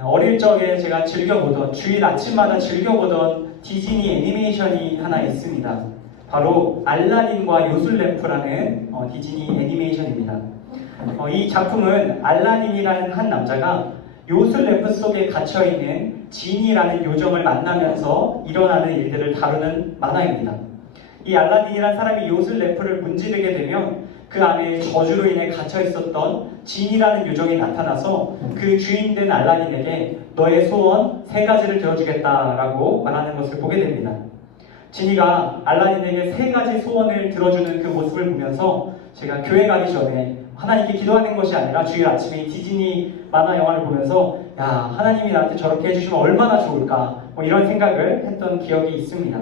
어릴 적에 제가 즐겨보던, 주일 아침마다 즐겨보던 디즈니 애니메이션이 하나 있습니다. 바로 알라딘과 요술램프라는 디즈니 애니메이션입니다. 이 작품은 알라딘이라는 한 남자가 요술램프 속에 갇혀있는 지니라는 요정을 만나면서 일어나는 일들을 다루는 만화입니다. 이 알라딘이라는 사람이 요술램프를 문지르게 되면 그 안에 저주로 인해 갇혀있었던 진이라는 요정이 나타나서 그 주인된 알라딘에게 너의 소원 3가지를 들어주겠다라고 말하는 것을 보게 됩니다. 진이가 알라딘에게 3가지 소원을 들어주는 그 모습을 보면서 제가 교회 가기 전에 하나님께 기도하는 것이 아니라 주일 아침에 디즈니 만화 영화를 보면서 야, 하나님이 나한테 저렇게 해주시면 얼마나 좋을까 이런 생각을 했던 기억이 있습니다.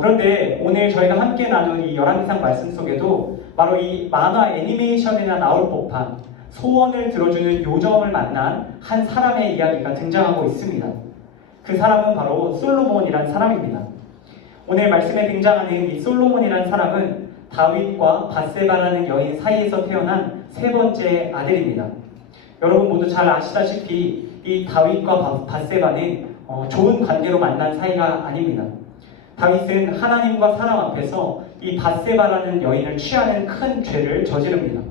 그런데 오늘 저희가 함께 나눈 이 열왕기상 말씀 속에도 바로 이 만화 애니메이션이나 나올 법한 소원을 들어주는 요정을 만난 한 사람의 이야기가 등장하고 있습니다. 그 사람은 바로 솔로몬이라는 사람입니다. 오늘 말씀에 등장하는 이 솔로몬이라는 사람은 다윗과 밧세바라는 여인 사이에서 태어난 3번째 아들입니다. 여러분 모두 잘 아시다시피 이 다윗과 밧세바는 좋은 관계로 만난 사이가 아닙니다. 다윗은 하나님과 사람 앞에서 이 밧세바라는 여인을 취하는 큰 죄를 저지릅니다.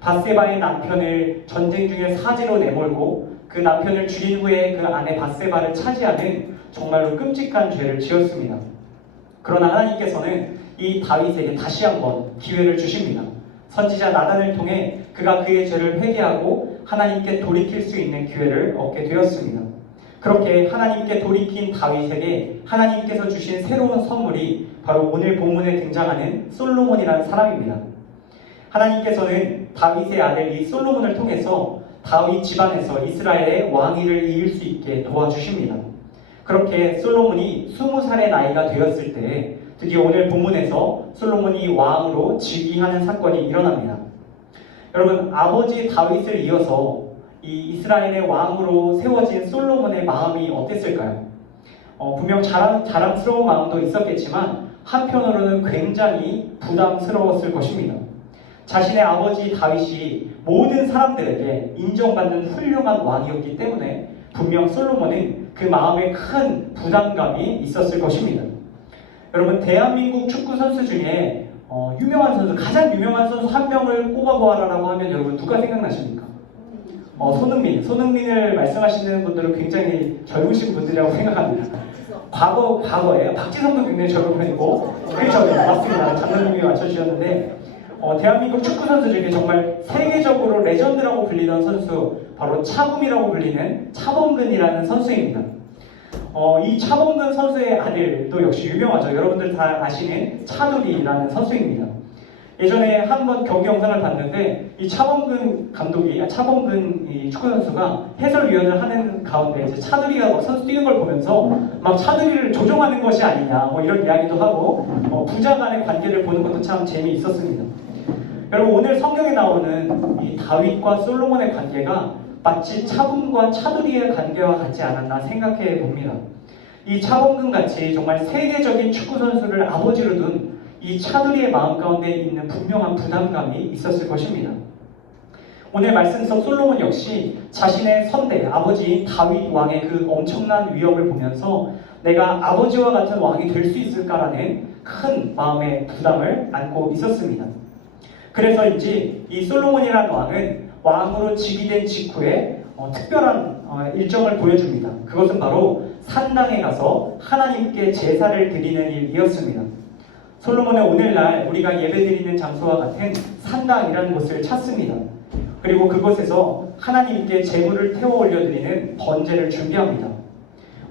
밧세바의 남편을 전쟁 중에 사지로 내몰고 그 남편을 죽인 후에 그 아내 밧세바를 차지하는 정말로 끔찍한 죄를 지었습니다. 그러나 하나님께서는 이 다윗에게 다시 한번 기회를 주십니다. 선지자 나단을 통해 그가 그의 죄를 회개하고 하나님께 돌이킬 수 있는 기회를 얻게 되었습니다. 그렇게 하나님께 돌이킨 다윗에게 하나님께서 주신 새로운 선물이 바로 오늘 본문에 등장하는 솔로몬이라는 사람입니다. 하나님께서는 다윗의 아들 이 솔로몬을 통해서 다윗 집안에서 이스라엘의 왕위를 이을 수 있게 도와주십니다. 그렇게 솔로몬이 20살의 나이가 되었을 때 드디어 오늘 본문에서 솔로몬이 왕으로 즉위하는 사건이 일어납니다. 여러분, 아버지 다윗을 이어서 이 이스라엘의 왕으로 세워진 솔로몬의 마음이 어땠을까요? 분명 자랑스러운 마음도 있었겠지만 한편으로는 굉장히 부담스러웠을 것입니다. 자신의 아버지 다윗이 모든 사람들에게 인정받는 훌륭한 왕이었기 때문에 분명 솔로몬은 그 마음에 큰 부담감이 있었을 것입니다. 여러분, 대한민국 축구 선수 중에 유명한 선수, 가장 유명한 선수 한 명을 꼽아보아라라고 하면 여러분 누가 생각나십니까? 손흥민을 말씀하시는 분들은 굉장히 젊으신 분들이라고 생각합니다. 과거에 박지성도 굉장히 젊은 편이고 그렇죠, 맞습니다. 장로님이 맞춰주셨는데 대한민국 축구 선수 중에 정말 세계적으로 레전드라고 불리던 선수 바로 차붐이라고 불리는 차범근이라는 선수입니다. 이 차범근 선수의 아들도 역시 유명하죠. 여러분들 다 아시는 차두리라는 선수입니다. 예전에 한번 경기 영상을 봤는데 이 차범근 이 축구 선수가 해설위원을 하는 가운데 이제 차두리가 막 선수 뛰는 걸 보면서 막 차두리를 조종하는 것이 아니냐 이런 이야기도 하고 부자 간의 관계를 보는 것도 참 재미있었습니다. 여러분, 오늘 성경에 나오는 이 다윗과 솔로몬의 관계가 마치 차범과 차두리의 관계와 같지 않았나 생각해 봅니다. 이 차범근 같이 정말 세계적인 축구 선수를 아버지로 둔 이 차두리의 마음 가운데 있는 분명한 부담감이 있었을 것입니다. 오늘 말씀 속 솔로몬 역시 자신의 선대, 아버지인 다윗 왕의 그 엄청난 위협을 보면서 내가 아버지와 같은 왕이 될 수 있을까라는 큰 마음의 부담을 안고 있었습니다. 그래서인지 이 솔로몬이라는 왕은 왕으로 즉위된 직후에 특별한 일정을 보여줍니다. 그것은 바로 산당에 가서 하나님께 제사를 드리는 일이었습니다. 솔로몬은 오늘날 우리가 예배드리는 장소와 같은 산당이라는 곳을 찾습니다. 그리고 그곳에서 하나님께 제물을 태워 올려드리는 번제를 준비합니다.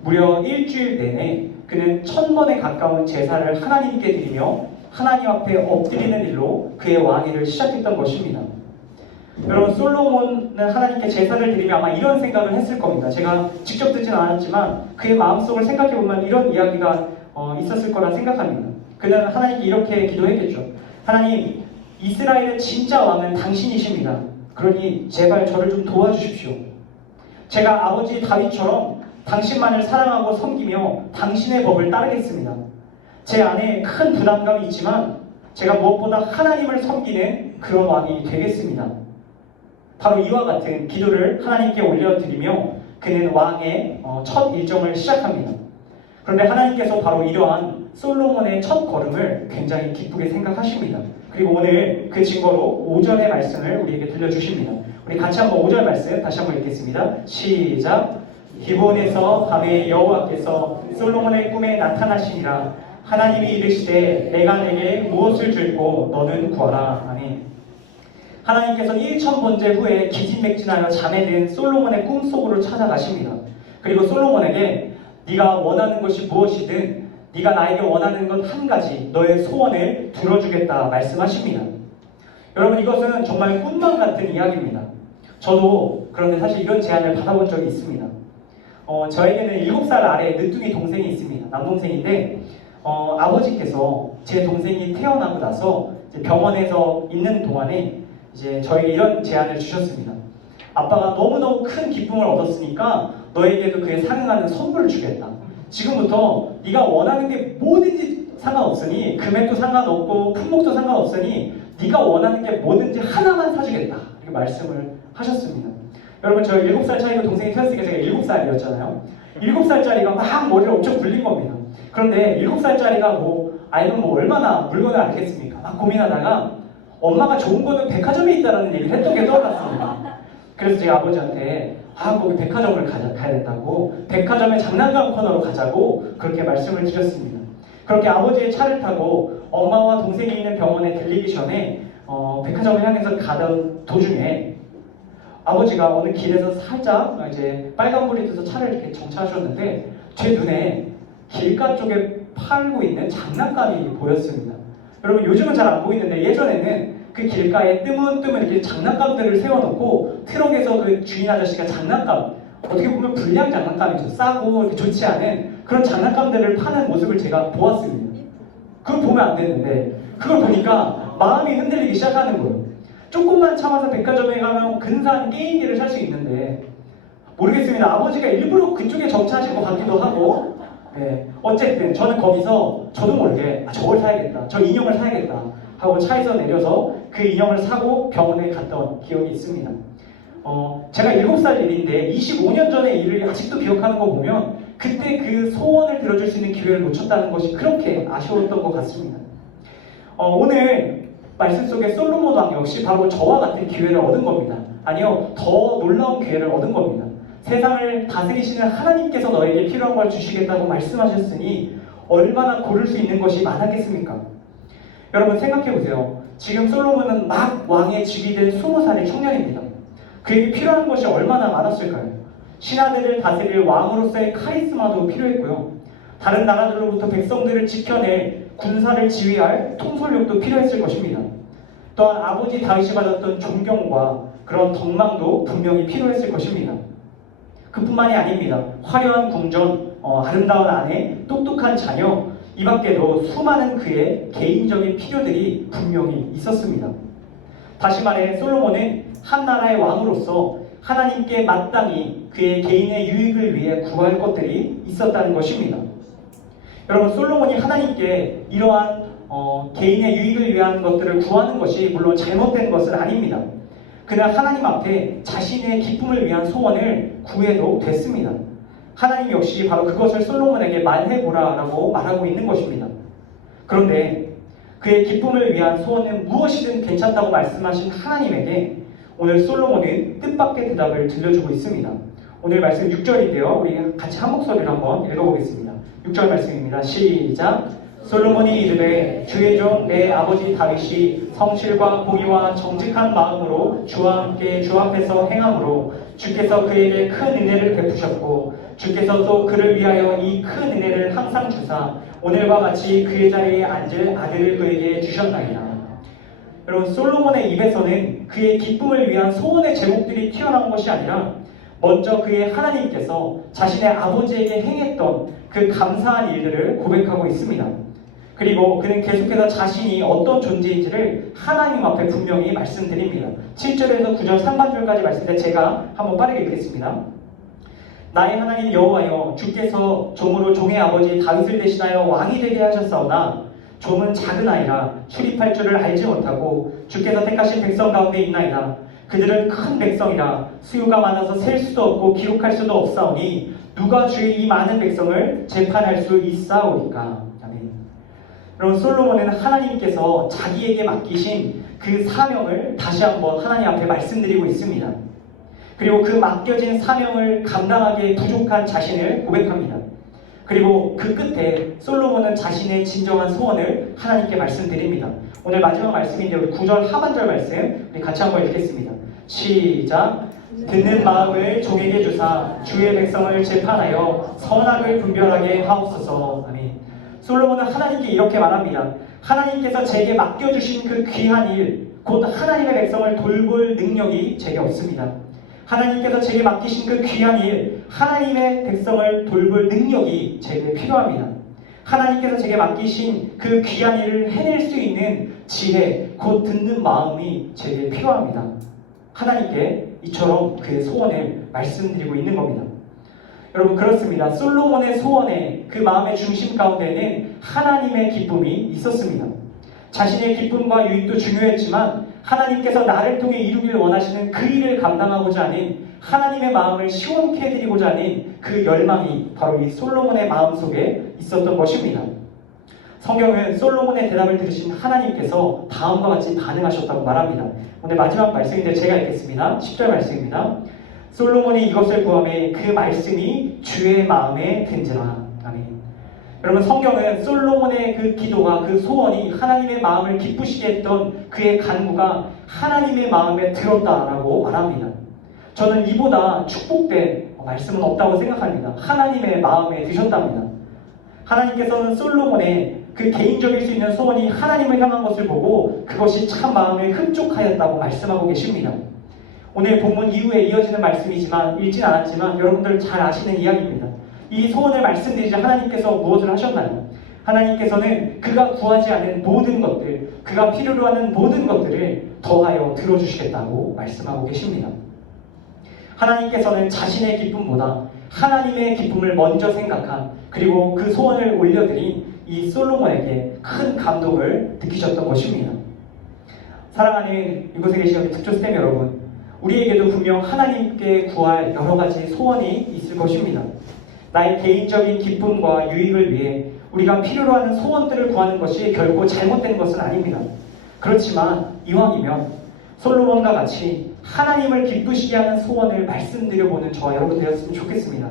무려 일주일 내내 그는 1000번에 가까운 제사를 하나님께 드리며 하나님 앞에 엎드리는 일로 그의 왕위를 시작했던 것입니다. 여러분, 솔로몬은 하나님께 제사를 드리며 아마 이런 생각을 했을 겁니다. 제가 직접 듣지는 않았지만 그의 마음속을 생각해보면 이런 이야기가 있었을 거라 생각합니다. 그는 하나님께 이렇게 기도했겠죠. 하나님, 이스라엘의 진짜 왕은 당신이십니다. 그러니 제발 저를 좀 도와주십시오. 제가 아버지 다윗처럼 당신만을 사랑하고 섬기며 당신의 법을 따르겠습니다. 제 안에 큰 부담감이 있지만 제가 무엇보다 하나님을 섬기는 그런 왕이 되겠습니다. 바로 이와 같은 기도를 하나님께 올려드리며 그는 왕의 첫 일정을 시작합니다. 그런데 하나님께서 바로 이러한 솔로몬의 첫 걸음을 굉장히 기쁘게 생각하십니다. 그리고 오늘 그 증거로 5절의 말씀을 우리에게 들려주십니다. 우리 같이 한번 5절 말씀 다시 한번 읽겠습니다. 시작. 기브온에서 밤에 여호와께서 솔로몬의 꿈에 나타나시니라. 하나님이 이르시되 내가 내게 무엇을 줄고 너는 구하라. 아멘. 하나님께서 1000번째 후에 기진맥진하여 잠에 든 솔로몬의 꿈속으로 찾아가십니다. 그리고 솔로몬에게 네가 원하는 것이 무엇이든 네가 나에게 원하는 것 한 가지 너의 소원을 들어주겠다 말씀하십니다. 여러분 이것은 정말 꿈만 같은 이야기입니다. 저도 그런데 사실 이런 제안을 받아본 적이 있습니다. 저에게는 7살 아래 늦둥이 동생이 있습니다. 남동생인데 아버지께서 제 동생이 태어나고 나서 이제 병원에서 있는 동안에 이제 저에게 이런 제안을 주셨습니다. 아빠가 너무너무 큰 기쁨을 얻었으니까 너에게도 그에 상응하는 선물을 주겠다. 지금부터 네가 원하는 게 뭐든지 상관없으니 금액도 상관없고 품목도 상관없으니 네가 원하는 게 뭐든지 하나만 사주겠다. 이렇게 말씀을 하셨습니다. 여러분 저 7살 차이로 동생이 태어났으니까 제가 7살이었잖아요. 7살짜리가 막 머리를 엄청 굴린 겁니다. 그런데 7살짜리가 아이는 얼마나 물건을 알겠습니까? 막 고민하다가 엄마가 좋은 거는 백화점에 있다라는 얘기를 했던 게 떠올랐습니다. 그래서 제가 아버지한테 거기 백화점을 가야 된다고 백화점의 장난감 코너로 가자고 그렇게 말씀을 드렸습니다. 그렇게 아버지의 차를 타고 엄마와 동생이 있는 병원에 들리기 전에 백화점을 향해서 가던 도중에 아버지가 어느 길에서 살짝 이제 빨간불이 떠서 차를 이렇게 정차하셨는데 제 눈에 길가 쪽에 팔고 있는 장난감이 보였습니다. 여러분 요즘은 잘 안 보이는데 예전에는 그 길가에 뜨문뜨문 이렇게 장난감들을 세워놓고 트럭에서 그 주인 아저씨가 장난감 어떻게 보면 불량 장난감이죠. 싸고 이렇게 좋지 않은 그런 장난감들을 파는 모습을 제가 보았습니다. 그걸 보면 안 되는데 그걸 보니까 마음이 흔들리기 시작하는 거예요. 조금만 참아서 백화점에 가면 근사한 게임기를 살 수 있는데 모르겠습니다. 아버지가 일부러 그쪽에 정차하신 것 같기도 하고 네, 어쨌든 저는 거기서 저도 모르게 저걸 사야겠다. 저 인형을 사야겠다. 하고 차에서 내려서 그 인형을 사고 병원에 갔던 기억이 있습니다. 제가 7살 일인데 25년 전의 일을 아직도 기억하는 거 보면 그때 그 소원을 들어줄 수 있는 기회를 놓쳤다는 것이 그렇게 아쉬웠던 것 같습니다. 오늘 말씀 속에 솔로몬 왕 역시 바로 저와 같은 기회를 얻은 겁니다. 아니요, 더 놀라운 기회를 얻은 겁니다. 세상을 다스리시는 하나님께서 너에게 필요한 걸 주시겠다고 말씀하셨으니 얼마나 고를 수 있는 것이 많았겠습니까? 여러분 생각해보세요. 지금 솔로몬은 막 왕의 직위 된 20살의 청년입니다. 그에게 필요한 것이 얼마나 많았을까요? 신하들을 다스릴 왕으로서의 카리스마도 필요했고요. 다른 나라들로부터 백성들을 지켜낼 군사를 지휘할 통솔력도 필요했을 것입니다. 또한 아버지 다윗이 받았던 존경과 그런 덕망도 분명히 필요했을 것입니다. 그뿐만이 아닙니다. 화려한 궁전, 아름다운 아내, 똑똑한 자녀, 이 밖에도 수많은 그의 개인적인 필요들이 분명히 있었습니다. 다시 말해 솔로몬은 한 나라의 왕으로서 하나님께 마땅히 그의 개인의 유익을 위해 구할 것들이 있었다는 것입니다. 여러분 솔로몬이 하나님께 이러한 개인의 유익을 위한 것들을 구하는 것이 물론 잘못된 것은 아닙니다. 그는 하나님 앞에 자신의 기쁨을 위한 소원을 구해도 됐습니다. 하나님 역시 바로 그것을 솔로몬에게 말해보라 라고 말하고 있는 것입니다. 그런데 그의 기쁨을 위한 소원은 무엇이든 괜찮다고 말씀하신 하나님에게 오늘 솔로몬은 뜻밖의 대답을 들려주고 있습니다. 오늘 말씀 6절인데요. 우리 같이 한 목소리로 한번 읽어보겠습니다. 6절 말씀입니다. 시작! 솔로몬이 이르되 주의 종 내 아버지 다윗이 성실과 공의와 정직한 마음으로 주와 함께 주 앞에서 행함으로 주께서 그에게 큰 은혜를 베푸셨고 주께서 또 그를 위하여 이 큰 은혜를 항상 주사 오늘과 같이 그의 자리에 앉을 아들을 그에게 주셨나이다. 여러분 솔로몬의 입에서는 그의 기쁨을 위한 소원의 제목들이 튀어나온 것이 아니라 먼저 그의 하나님께서 자신의 아버지에게 행했던 그 감사한 일들을 고백하고 있습니다. 그리고 그는 계속해서 자신이 어떤 존재인지를 하나님 앞에 분명히 말씀드립니다. 7절에서 9절 상반절까지 말씀인데 제가 한번 빠르게 읽겠습니다. 나의 하나님 여호와여 주께서 종으로 종의 아버지 다윗을 대신하여 왕이 되게 하셨사오나 종은 작은 아이라 출입할 줄을 알지 못하고 주께서 택하신 백성 가운데 있나이다. 그들은 큰 백성이라 수요가 많아서 셀 수도 없고 기록할 수도 없사오니 누가 주의 이 많은 백성을 재판할 수 있사오리까. 아멘. 여러분, 솔로몬은 하나님께서 자기에게 맡기신 그 사명을 다시 한번 하나님 앞에 말씀드리고 있습니다. 그리고 그 맡겨진 사명을 감당하기에 부족한 자신을 고백합니다. 그리고 그 끝에 솔로몬은 자신의 진정한 소원을 하나님께 말씀드립니다. 오늘 마지막 말씀인데 우리 9절 하반절 말씀 우리 같이 한번 읽겠습니다. 시작. 듣는 마음을 종에게 주사 주의 백성을 재판하여 선악을 분별하게 하옵소서. 아멘. 솔로몬은 하나님께 이렇게 말합니다. 하나님께서 제게 맡겨주신 그 귀한 일, 곧 하나님의 백성을 돌볼 능력이 제게 없습니다. 하나님께서 제게 맡기신 그 귀한 일, 하나님의 백성을 돌볼 능력이 제게 필요합니다. 하나님께서 제게 맡기신 그 귀한 일을 해낼 수 있는 지혜, 곧 듣는 마음이 제게 필요합니다. 하나님께 이처럼 그의 소원을 말씀드리고 있는 겁니다. 여러분, 그렇습니다. 솔로몬의 소원의 그 마음의 중심 가운데는 하나님의 기쁨이 있었습니다. 자신의 기쁨과 유익도 중요했지만 하나님께서 나를 통해 이루길 원하시는 그 일을 감당하고자 하는 하나님의 마음을 시원케 해드리고자 하는 그 열망이 바로 이 솔로몬의 마음속에 있었던 것입니다. 성경은 솔로몬의 대답을 들으신 하나님께서 다음과 같이 반응하셨다고 말합니다. 오늘 마지막 말씀인데 제가 읽겠습니다. 10절 말씀입니다. 솔로몬이 이것을 구하매 그 말씀이 주의 마음에 든지라. 아멘. 여러분, 성경은 솔로몬의 그 기도가, 그 소원이 하나님의 마음을 기쁘시게 했던 그의 간구가 하나님의 마음에 들었다라고 말합니다. 저는 이보다 축복된 말씀은 없다고 생각합니다. 하나님의 마음에 드셨답니다. 하나님께서는 솔로몬의 그 개인적일 수 있는 소원이 하나님을 향한 것을 보고 그것이 참 마음에 흡족하였다고 말씀하고 계십니다. 오늘 본문 이후에 이어지는 말씀이지만 읽진 않았지만 여러분들 잘 아시는 이야기입니다. 이 소원을 말씀드리자 하나님께서 무엇을 하셨나요? 하나님께서는 그가 구하지 않은 모든 것들, 그가 필요로 하는 모든 것들을 더하여 들어주시겠다고 말씀하고 계십니다. 하나님께서는 자신의 기쁨보다 하나님의 기쁨을 먼저 생각한, 그리고 그 소원을 올려드린 이 솔로몬에게 큰 감동을 느끼셨던 것입니다. 사랑하는 이곳에 계신 우리 특조스템 여러분, 우리에게도 분명 하나님께 구할 여러 가지 소원이 있을 것입니다. 나의 개인적인 기쁨과 유익을 위해 우리가 필요로 하는 소원들을 구하는 것이 결코 잘못된 것은 아닙니다. 그렇지만 이왕이면 솔로몬과 같이 하나님을 기쁘시게 하는 소원을 말씀드려보는 저와 여러분 되었으면 좋겠습니다.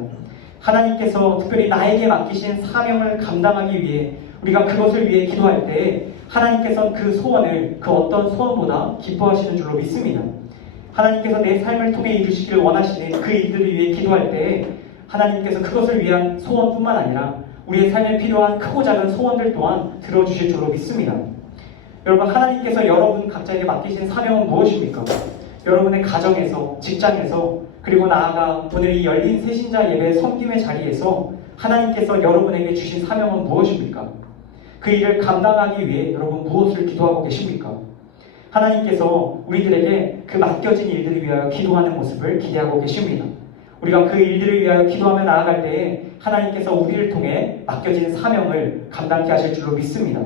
하나님께서 특별히 나에게 맡기신 사명을 감당하기 위해 우리가 그것을 위해 기도할 때 하나님께서는 그 소원을 그 어떤 소원보다 기뻐하시는 줄로 믿습니다. 하나님께서 내 삶을 통해 이루시기를 원하시는 그 일들을 위해 기도할 때 하나님께서 그것을 위한 소원뿐만 아니라 우리의 삶에 필요한 크고 작은 소원들 또한 들어주실 줄로 믿습니다. 여러분, 하나님께서 여러분 각자에게 맡기신 사명은 무엇입니까? 여러분의 가정에서, 직장에서, 그리고 나아가 오늘 이 열린 새신자 예배 섬김의 자리에서 하나님께서 여러분에게 주신 사명은 무엇입니까? 그 일을 감당하기 위해 여러분 무엇을 기도하고 계십니까? 하나님께서 우리들에게 그 맡겨진 일들을 위하여 기도하는 모습을 기대하고 계십니다. 우리가 그 일들을 위하여 기도하며 나아갈 때에 하나님께서 우리를 통해 맡겨진 사명을 감당케 하실 줄로 믿습니다.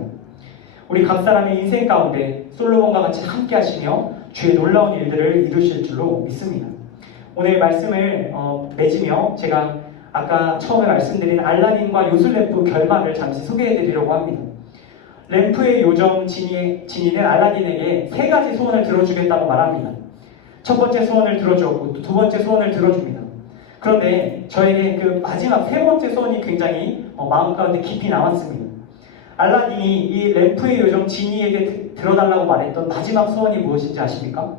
우리 각 사람의 인생 가운데 솔로몬과 같이 함께 하시며 주의 놀라운 일들을 이루실 줄로 믿습니다. 오늘 말씀을 맺으며 제가 아까 처음에 말씀드린 알라딘과 요술램프 결말을 잠시 소개해드리려고 합니다. 램프의 요정 지니는 알라딘에게 세 가지 소원을 들어주겠다고 말합니다. 첫 번째 소원을 들어주었고 두 번째 소원을 들어줍니다. 그런데 저에게 그 마지막 세 번째 소원이 굉장히 마음 가운데 깊이 남았습니다. 알라딘이 이 램프의 요정 지니에게 들어달라고 말했던 마지막 소원이 무엇인지 아십니까?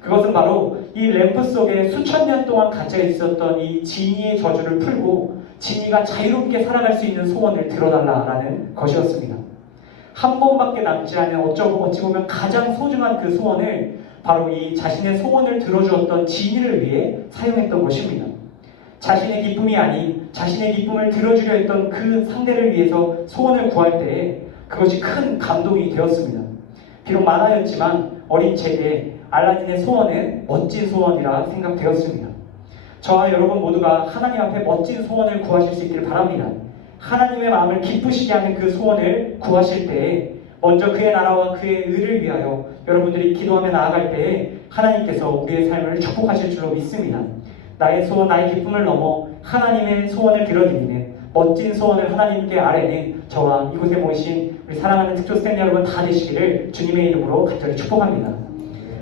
그것은 바로 이 램프 속에 수천 년 동안 갇혀 있었던 이 지니의 저주를 풀고 지니가 자유롭게 살아갈 수 있는 소원을 들어달라라는 것이었습니다. 한 번밖에 남지 않은 어찌 보면 가장 소중한 그 소원을 바로 이 자신의 소원을 들어주었던 지니를 위해 사용했던 것입니다. 자신의 기쁨이 아닌 자신의 기쁨을 들어주려 했던 그 상대를 위해서 소원을 구할 때에 그것이 큰 감동이 되었습니다. 비록 만화였지만 어린 제게 알라딘의 소원은 멋진 소원이라 생각되었습니다. 저와 여러분 모두가 하나님 앞에 멋진 소원을 구하실 수 있기를 바랍니다. 하나님의 마음을 기쁘시게 하는 그 소원을 구하실 때에 먼저 그의 나라와 그의 의를 위하여 여러분들이 기도하며 나아갈 때에 하나님께서 우리의 삶을 축복하실 줄로 믿습니다. 나의 소원, 나의 기쁨을 넘어 하나님의 소원을 들어드리는 멋진 소원을 하나님께 아뢰는 저와 이곳에 모이신 우리 사랑하는 특조 스탠드 여러분 다 되시기를 주님의 이름으로 간절히 축복합니다.